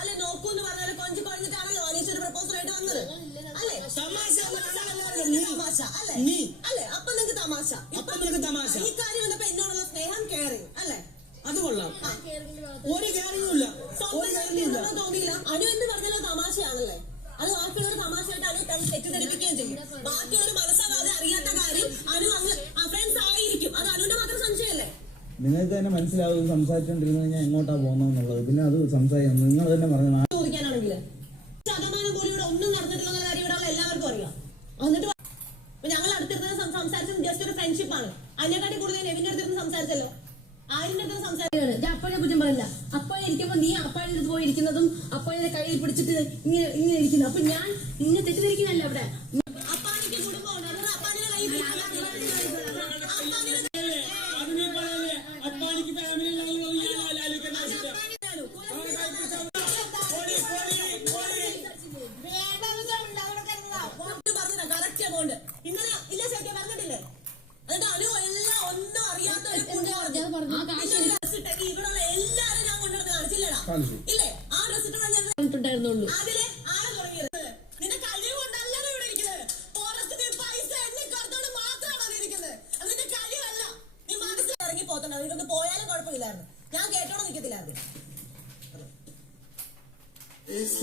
അല്ലെ നോക്കൂന്ന് പറഞ്ഞാൽ കൊഞ്ചു കഴിഞ്ഞിട്ടാണല്ലോ അനീഷ് ഒരു പ്രപ്പോസലായിട്ട് വന്നത് അല്ലേ? തമാശ അല്ലേ? അല്ലെ അപ്പൊ നിങ്ങക്ക് തമാശ ഈ കാര്യം വന്നപ്പോ എന്നോടുള്ള സ്നേഹം കെയറിങ് അല്ലേ? അത് കൊള്ളാം. ഒരു കെയറിംഗും ഇല്ല, തോന്നിയില്ല. അനു എന്ന് പറഞ്ഞാൽ തമാശയാണല്ലേ? അത് ബാക്കിയുള്ളവർ തമാശയായിട്ട് അനു തെറ്റിദ്ധരിപ്പിക്കുകയും ചെയ്യും. ബാക്കിയുള്ളവർ മനസ്സാവാതെ അറിയാത്ത കാര്യം അനു അങ്ങ് ഫ്രണ്ട്സ് ആയിരിക്കും. അത് അനുവിന്റെ മാത്രം സംശയമല്ലേ? നിങ്ങൾക്ക് തന്നെ മനസ്സിലാവും സംസാരിച്ചോണ്ടിരുന്നു കഴിഞ്ഞാൽ എങ്ങോട്ടാ പോകുന്നതെന്നുള്ളത്. പിന്നെ അത് സംസാരിക്കണം, നിങ്ങൾ തന്നെ പറഞ്ഞു. ചോദിക്കാനാണെങ്കിൽ ശതമാനം പോലും ഇവിടെ ഒന്നും നടന്നിട്ടുള്ള കാര്യം ഇവിടെ എല്ലാവർക്കും അറിയാം. എന്നിട്ട് ഞങ്ങൾ അടുത്തിരുന്ന് സംസാരിച്ചത് ജസ്റ്റ് ഒരു ഫ്രണ്ട്ഷിപ്പാണ്. അതിനെക്കാട്ടി കൂടുതൽ നെവിന്റെ അടുത്തിരുന്ന് സംസാരിച്ചല്ലോ. ആരിന്റെ അടുത്ത് സംസാരിക്കുകയാണ്. ഞാൻ അപ്പോഴേ കുറ്റം പറയില്ല. അപ്പോഴേ ഇരിക്കുമ്പോ നീ അപ്പായുടെ അടുത്ത് പോയി ഇരിക്കുന്നതും അപ്പോഴേ കയ്യിൽ പിടിച്ചിട്ട് ഇങ്ങനെ ഇരിക്കുന്നു. അപ്പൊ ഞാൻ നിന്നെ തെറ്റിദ്ധരിക്കുന്നല്ല. അവിടെ അപ്പാനിക്ക് കുടുംബമുണ്ട്. അപ്പാനിന്റെ കയ്യിൽ ഇന്നലെ ഇല്ല ശരിക്കും പറഞ്ഞിട്ടില്ലേ? എന്നിട്ട് അനു എല്ലാം ഒന്നും അറിയാത്ത ഇവിടെയുള്ള എല്ലാരും ഞാൻ കൊണ്ടുവന്ന് കാണിച്ചില്ലടാ ഇല്ലേ? ആ ഡ്രസ് ഇട്ടുണ്ടായിരുന്നുള്ളൂ. അതിലെ ആളെ തുടങ്ങിയത് നിന്റെ കഴിവുകൊണ്ടല്ലല്ലോ ഇവിടെ ഇരിക്കുന്നത്. ഫോറസ്റ്റിൽ പൈസ എണ്ണിക്കോർത്തോട് മാത്രമാണ് ഇരിക്കുന്നത്. അതിന്റെ കഴിവല്ല. നീ മനസ്സിൽ ഇറങ്ങി പോത്തണ്ട. ഇതൊന്ന് പോയാലും കുഴപ്പമില്ലായിരുന്നു. ഞാൻ കേട്ടോടെ നിൽക്കത്തില്ലായിരുന്നു.